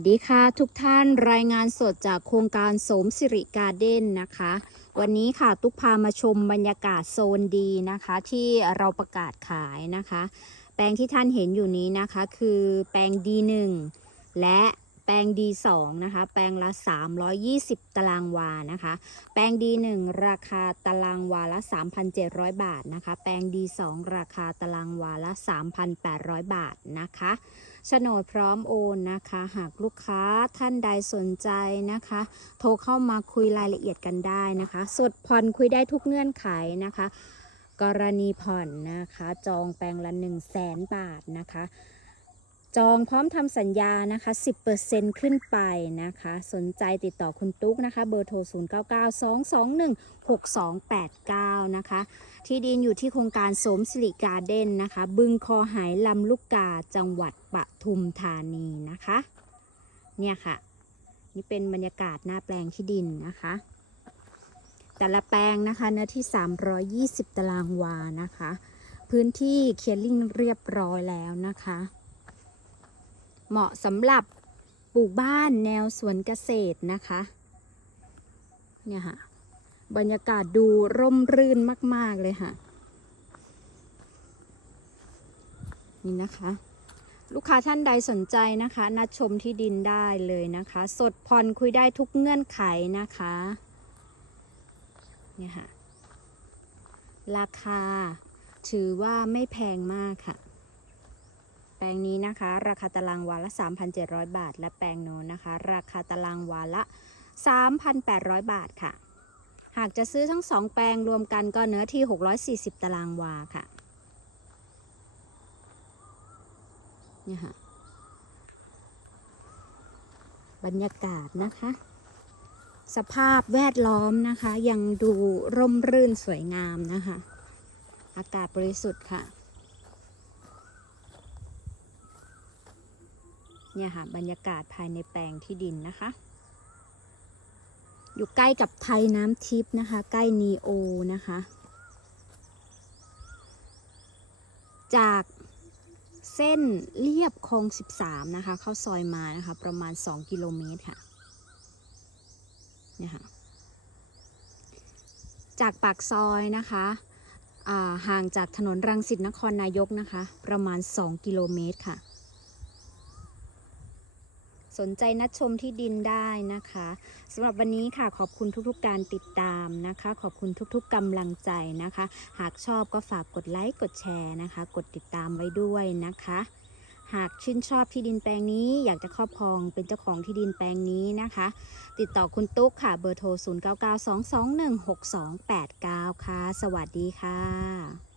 วัสดีค่ะ ทุกท่านรายงานสดจากโครงการสมสิริการ์เด้นนะคะ วันนี้ค่ะตุกพามาชมบรรยากาศโซนดีนะคะ ที่เราประกาศขายนะคะ แปลงที่ท่านเห็นอยู่นี้นะคะ คือแปลง D1 และ แปลง D2 นะคะ แปลงละ 320 ตารางวา นะคะ แปลง D1 ราคาตารางวาละ 3,700 บาทนะคะ แปลง D2 ราคาตารางวาละ 3,800 บาทนะคะโฉนดพร้อมโอนนะคะ หากลูกค้าท่านใดสนใจนะคะ โทรเข้ามาคุยรายละเอียดกันได้นะคะ สดผ่อนคุยได้ทุกเงื่อนไขนะคะ กรณีผ่อนนะคะ จองแปลงละ 1 0 0 0 0แสนบาทนะคะ จองพร้อมทำสัญญานะคะ 10%ขึ้นไปนะคะ สนใจติดต่อคุณตุ๊กนะคะ เบอร์โทร 0992216289 นะคะ ที่ดินอยู่ที่โครงการสมสิริการ์เด้นนะคะ บึงคอหายลำลูกกาจังหวัดปทุมธานีนะคะ เนี่ยค่ะ นี่เป็นบรรยากาศหน้าแปลงที่ดินนะคะ แต่ละแปลงนะคะเนื้อที่ 320 ตารางวานะคะ พื้นที่เคลียร์ลิงเรียบร้อยแล้วนะคะ เหมาะสำหรับปลูกบ้านแนวสวนเกษตรนะคะ เนี่ยค่ะ บรรยากาศดูร่มรื่นมาก ๆ เลยค่ะ นี่นะคะ ลูกค้าท่านใดสนใจนะคะ นัดชมที่ดินได้เลยนะคะ สดผ่อนคุยได้ทุกเงื่อนไขนะคะ เนี่ยค่ะ ราคาถือว่าไม่แพงมากค่ะ แปลงนี้นะคะ ราคาตารางวาละ 3,700 บาท และแปลงโน้นนะคะ ราคาตารางวาละ 3,800 บาทค่ะ หากจะซื้อทั้งสองแปลงรวมกันก็เนื้อที่ 640 ตารางวาค่ะนี่ค่ะบรรยากาศนะคะ สภาพแวดล้อมนะคะ ยังดูร่มรื่นสวยงามนะคะ อากาศบริสุทธิ์ค่ะ เนี่ยค่ะบรรยากาศภายในแปลงที่ดินนะคะ อยู่ใกล้กับไทยน้ำทิพย์นะคะ ใกล้นีโอนะคะ จากเส้นเรียบคลอง 13 นะคะ เข้าซอยมานะคะ ประมาณ 2 กิโลเมตรค่ะเนี่ยค่ะจากปากซอยนะคะห่างจากถนนรังสิตนครนายกนะคะ ประมาณ 2 กิโลเมตรค่ะ สนใจนัดชมที่ดินได้นะคะสำหรับวันนี้ค่ะขอบคุณทุกๆ การติดตามนะคะ ขอบคุณทุกๆกำลังใจนะคะ หากชอบก็ฝากกดไลค์กดแชร์นะคะ กดติดตามไว้ด้วยนะคะ หากชื่นชอบที่ดินแปลงนี้ อยากจะครอบครองเป็นเจ้าของที่ดินแปลงนี้นะคะ ติดต่อคุณตุ๊กค่ะเบอร์โทร 0992216289 ค่ะ สวัสดีค่ะ